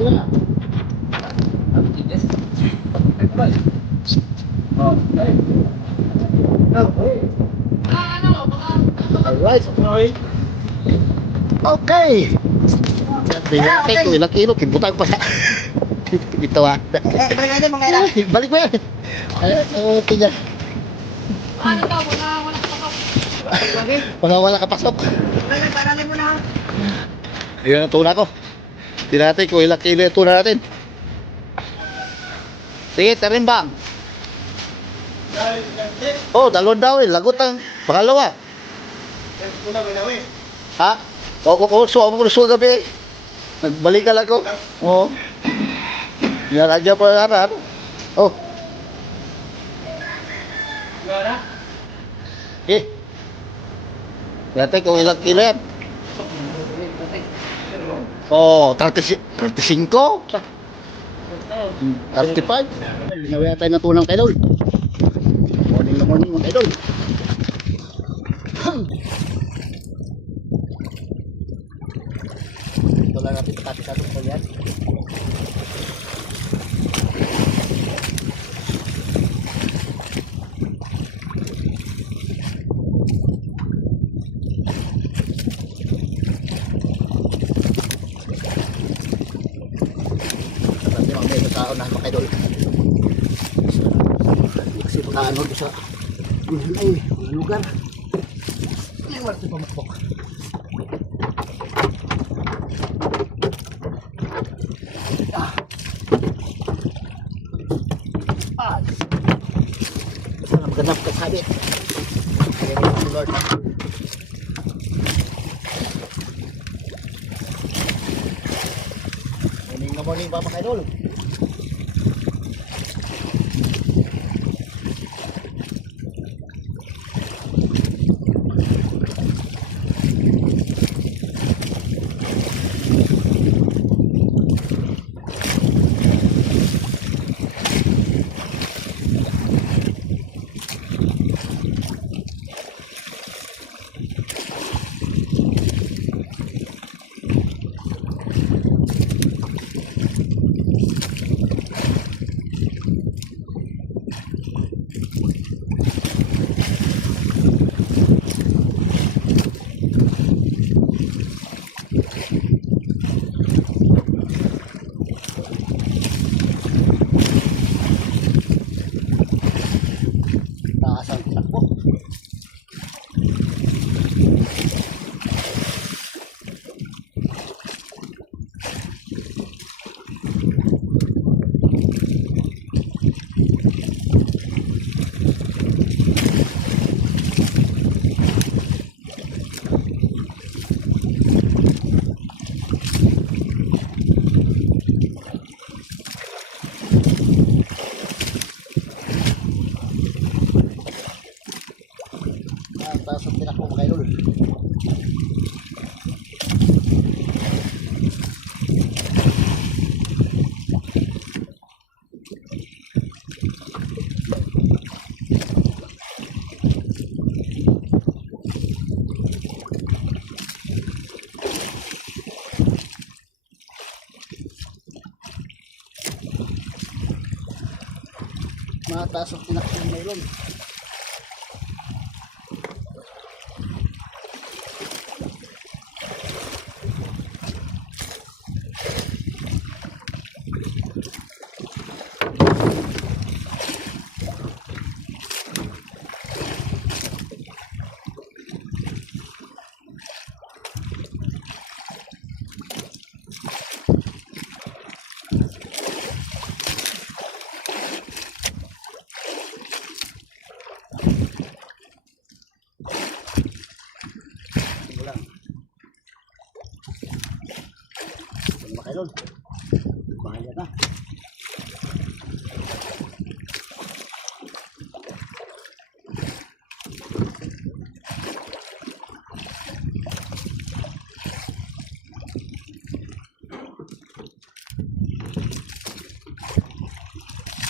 Wala. Alright. Okay. Tingnan ko ilang kilo. Kibutang pa. Ito ah. Balik mo yan. Tingnan. Wala kapasok. Ayan ang tuna ko. Tingnan natin kung ilang kilo yung tuna natin. Sige, tarimbang. Oh, dalawang daw eh. Lagot ang pangalawa. Ha? Kukurso gabi. Nagbalikan ako. Oo. Nilaradya pa narar. Oh. Eh. Dati kung ilang kilo yan. Oh, 35. 35. Ginawa tayo ng tunang kaidol. Morning na morning mga kaidol. Ito lang natin patatis-tatis ko yan. Kasi mga may tao na mga kaidol. Kasi pagkaano sa ay, mga lugar. Ay, wala ito pamakpok. Sana magandang pagkasabit. Kaya rin ang Lord. Morning na morning pa mga kaidol. Nakasang takbo. Taas ang pinakong kailol. Mataas ang pinakong kailol. Kailol, bahaya na.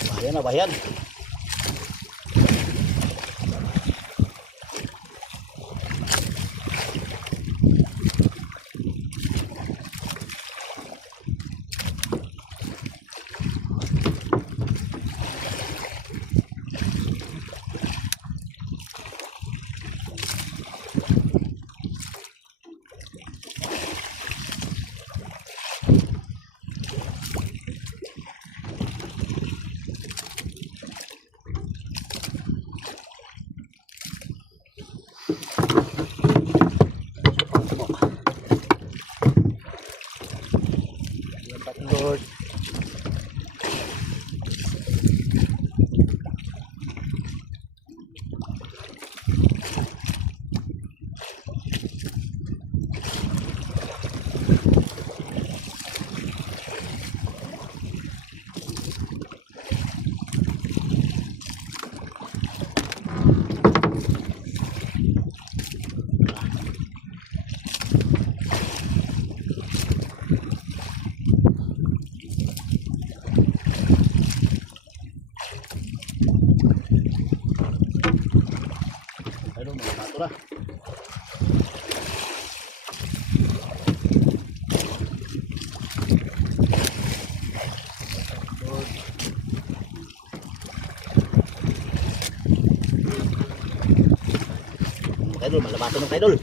Bahaya na, bahayan. Lord. Ayun, mga patura. Idol, malabatan ng idol.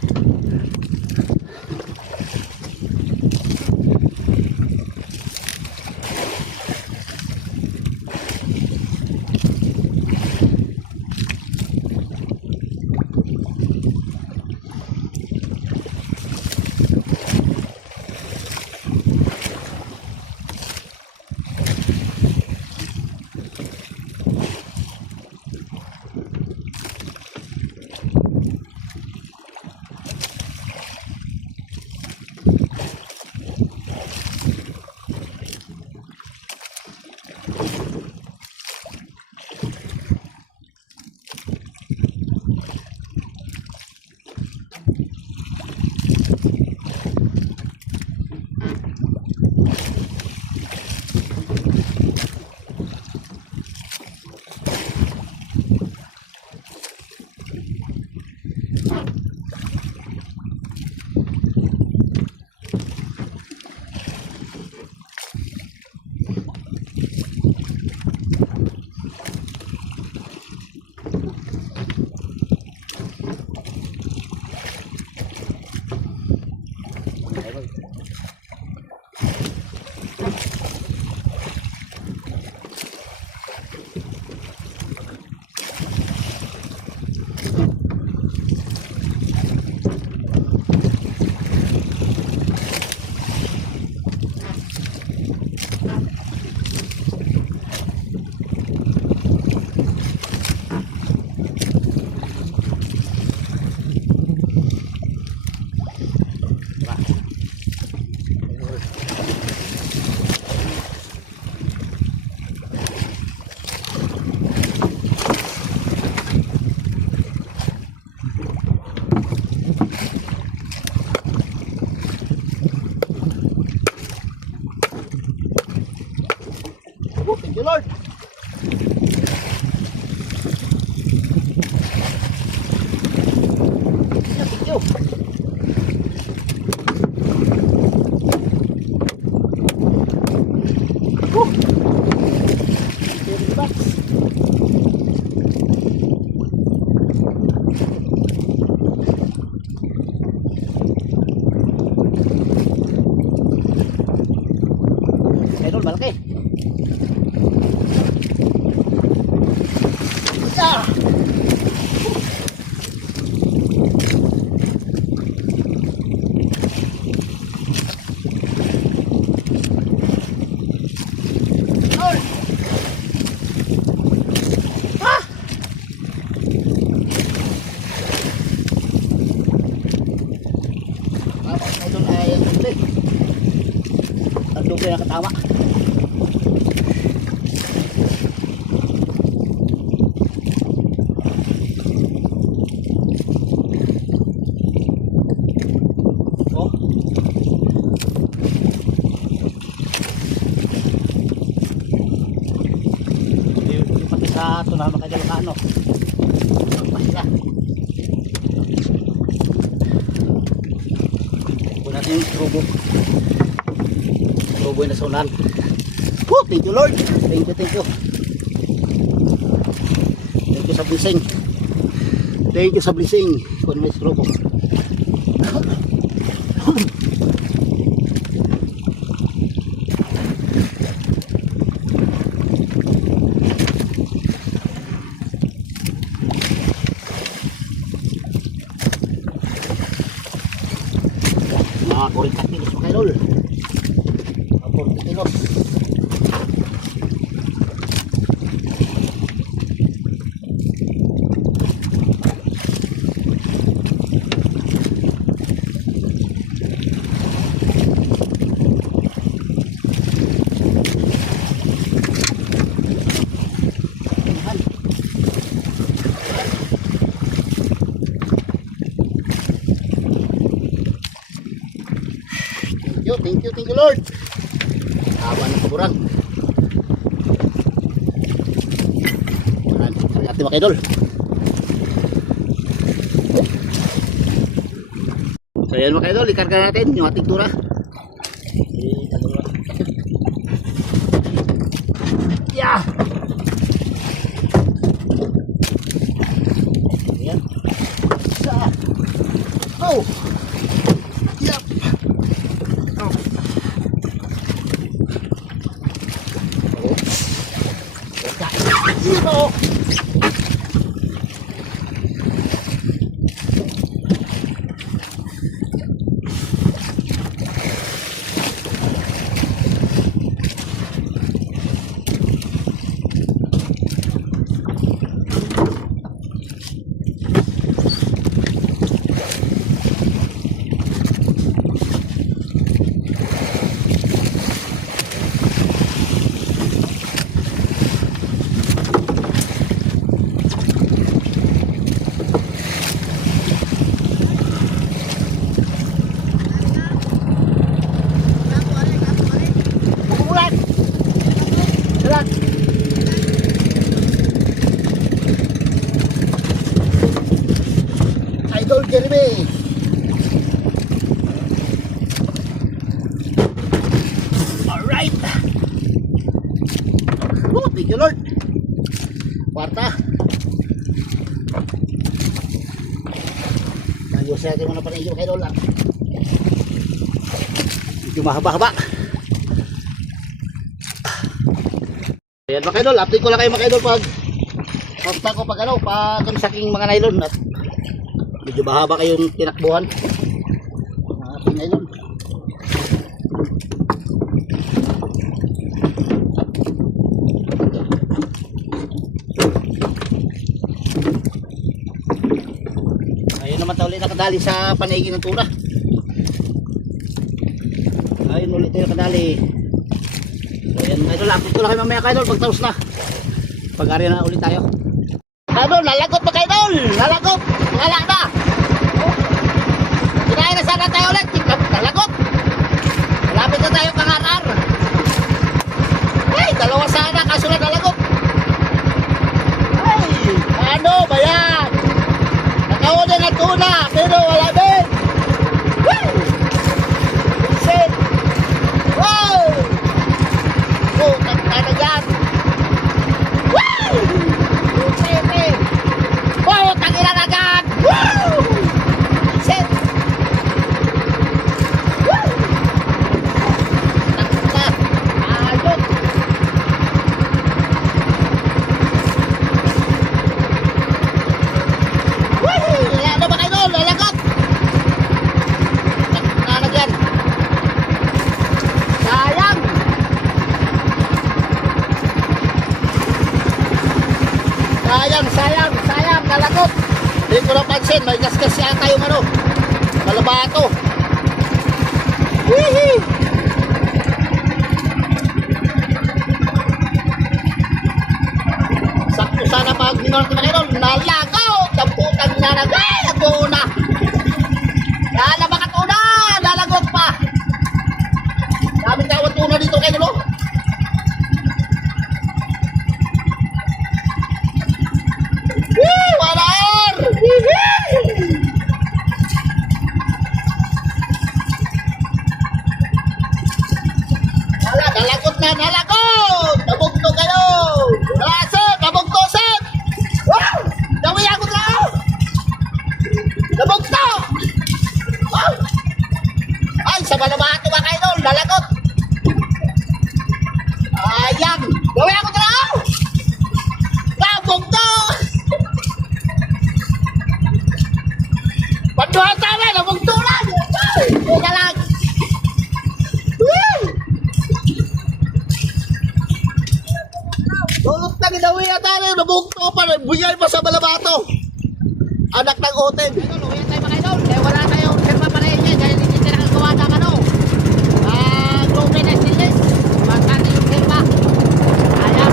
Thank you, Lord. Thank you. Idol, malaki. Idol ay ang huli. Ang doble na katawa. Oh. Yung pati sa ito na makadalakano. Pagpasya. Yung trobo yung nasunan. Oh, thank you, Lord. Thank you, thank you. Thank you sa blessing. Thank you sa blessing kung may trobo. Mga 40 kilos mga idol. 40 kilos. Thank you Lord. Haba ng kaburan. Hati mga idol. So yan mga idol, ikarga natin yung ating tura. Yeah. Yan. Oh. Yep. Oh. Zero. Idol Jeremy. Alright. Oh, thank you Lord. Kwarta. Ayos natin muna pa rin yung idol lang. Medyo mahaba-haba. Ayan mga idol, update ko lang kayo mga idol pag posta ko pag ano, pag sa aking mga nylon at medyo mahaba kayong tinakbuhan mga ating nylon. Ayun naman ulit nakadali sa panigin ng tuna. Ayun ulit yung nakadali. So yan idol, update ko lang kayo mamaya idol pag tapos na. Pag-ari na ulit tayo. Idol, lalagot pa kayo idol! Lalagot! Wala na! Kinain na sana tayo ulit. Lalagot! Malapit na tayo pangarar. Ay, dalawa sana kaso na lalagot. Ay, ano ba yan? Nakauna na tuna pero wala din. Woo! Shit! Wow! Oh, tagta na dyan. Woo! Shit! Wow, tagina na dyan! Woo! Shit! Woo! Tagta! Ayot! Woo! Ano ba kayo? Lalagot! Tagta na dyan! Sayang! Sayang, nalagot. Hindi ko napansin, may gasgas yata yung ano, kalabato. Hihi! Sakto sana pag minor naman ito, nalagot, ang putang naragay, ang tuna. Lala baka tuna, nalagot pa. Daming tawag tuna dito kayo, no? Nalagot! Nabugto kayo! Raso! Nabugtosan! Wow! Dawi ako na! Nabugto! Wow! Ay, sa malabato ba kayo doon? Nalagot! Ayan! Dawi ako na! Nabugto! Panduhan tama! Nabugto lang! Ika lang! Woo! Dulot na gidawi na tayo, nabugto pa, bigay pa sa Balabato. Anak ng Oten. Idol, uwi tayo mga idol. Kaya wala tayong firma pa rin niya. Dahil hindi sila nagawa ng ano. Globe na stainless. Magkano yung firma. Ayan.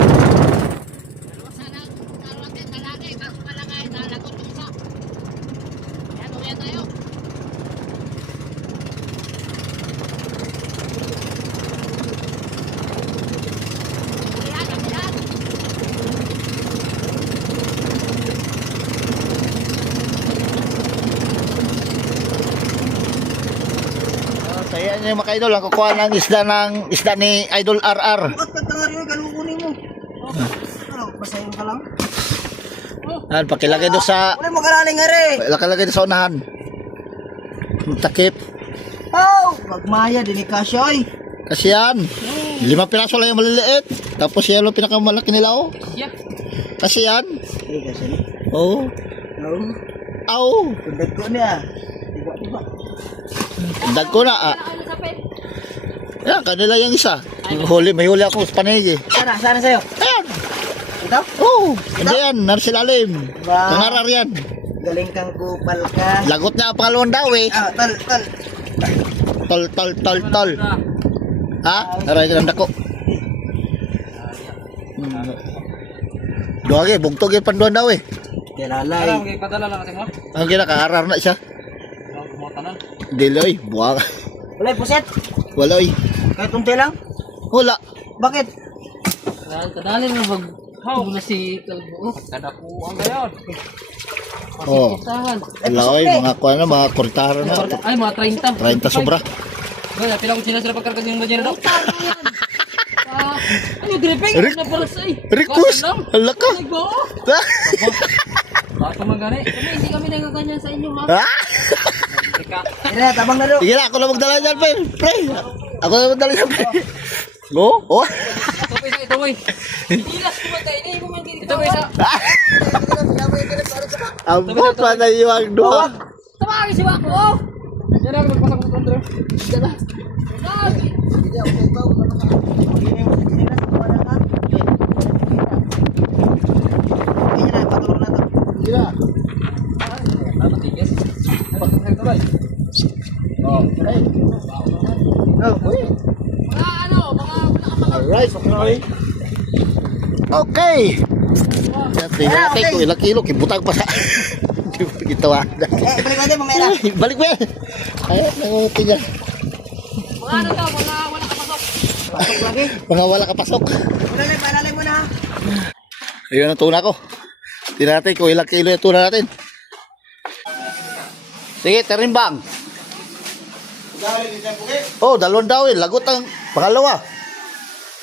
Sana karawatin na lagi. Kaso malangay na lagot yung isa. Ayan, uwi tayo. So yan yung mga idol, ang kukuha ng isda ni Idol RR. Ba't pagtangar yun, ganun kunin mo? Basahin ka lang. Yan, pakilagay doon sa, Wala mo kalaling nga rin. pakilagay doon sa unahan. Takip. Oh! Magmaya, din ni Kasyoy. Kasi yan, 5 piraso lang yung maliliit. Tapos yan yung pinakamalaki nila oh. Kasi yan. Eh, kasi ni. Oh. Oo. Aw. Tundag ko niya. Diba? Dag ko na ah. Yan, kanila yung isa. Huli, may huli ako sa panigi. Sana sa'yo. Ayan. Ito? Oh, hindi yan, narsilalim. Wow. Nangarar yan. Galing kang kupal ka. Lagot na ang pangalawang daw eh. Ah, tol. Tol. Ha? Aray ka lang dako. Duwagi, bugtog yung panduan daw eh. Kilalay. Padala lang kasi mo. Ang kinakaarar na siya. Kumotanan. Diloy, buwag. Wala, puset. Waloy. Kahit unti lang. Wala. Bakit? Kadalin mo bag. How na si Kalbo. Kada ko ang gayon. Oh. Pasahan. Waloy, mga kuha na, mga kurtahar na. Ay mga 30. 30 sobra. Wala pila ko sila pagkargas yung ganyan daw. Ano griping na para sa Request. Hala ka. Baka man gani. Kami hindi kami nagaganyan sa inyo ha. Ha? Sige, tabang na lo. Sige na, ako na magdala dyan, pre. Ako na magdala dyan, pre. Oh? Oh? Ito boy. Ilas ko matay ni mo man dito. Ito isa. Ambot pa na yung doha. Tama si Wako. Yan ang magpasok ng kontrol. Hindi ako ikaw. Hindi mo sa kinilas. Wala ka. Hindi na, patulong na to. Sige na. Tama tigas. Pagkakita ba? Oh, pre. No. Mga ano, mga Alright, okay. Okay. Tingnan natin kung ilang kilo, kibutang pa sa... Gitawa. Eh, balik natin, mamaya na. Balik mo yan. Ay, nangunguti niya. mga ano daw, mga wala kapasok. Pasok lagi. Mga wala kapasok. Ulalay, paalalay mo na ha. Ayun ang tuna ko. Tingnan natin kung ilang kilo yung tuna natin. Sige, terimbang. Oh, 2 daw eh. Lagot ang pangalawa.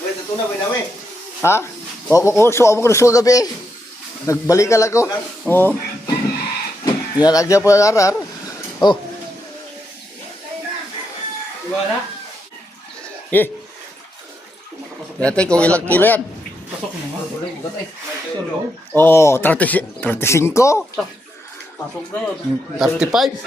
Wait, ito na, wait. Ha? O, suwa mo ko na suwa gabi eh. Nagbalikan ako. Oo. Yan, agya po yung arar. Oh. Wala. Eh. Natin kung ilang kilo yan. Pasok mo. Wala, bugat ay. Oh, 35. Pasok na yun. 35.